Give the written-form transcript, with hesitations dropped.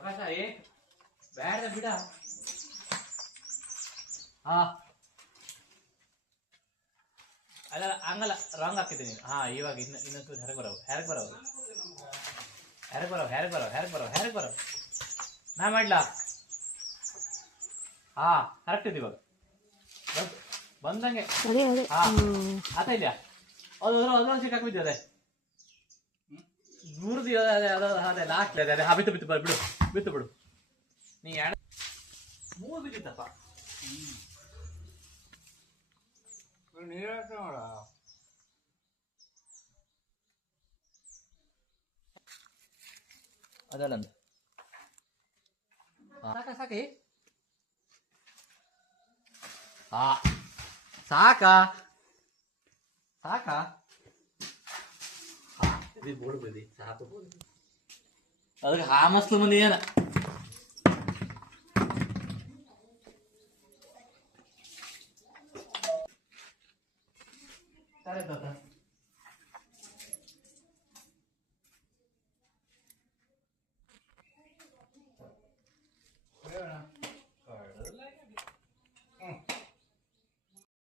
ಆಕಾಶ ಬ್ಯಾಡ ಬಿಡ. ಹಾ ಅಲ್ಲ ಹಂಗಲ್ಲ ರಾಂಗ್ ಹಾಕಿದ್ದೀನಿ. ಹಾ ಇವಾಗ ಇನ್ನೊಂದು ಹೆರಗ್ ಬರವು ನಾ ಮಾಡ್ಲಾ? ಹಾ ಕರೆಕ್ಟ್ ಇದೆ ಇವಾಗ ಬಂದಂಗೆ. ಹಾ ಆತ ಇದೆಯಾ? ಅದೊಂದು ಸಿಕ್ ಹಾಕ್ಬಿದ್ದೆ ಅದೇ ದೂರದಿ ಅದೇ ಲಾಸ್ಟ್ ಅದೇ. ಹಾ ಬಿತ್ತು ಬಿಡು ನೀ ಮೂರು ಬಿದ್ದಿತ್ತಪ್ಪ. ಅದಲ್ಲಂದು ಸಾಕಿ ಹಾ ಸಾಕಾ ಬೋಡ್ಬದಿ ಸಾಕು. ಅದಕ್ಕೆ ಹಾ ಮಸ್ಲು ಮಂದಿ ಏನ ಸರಿ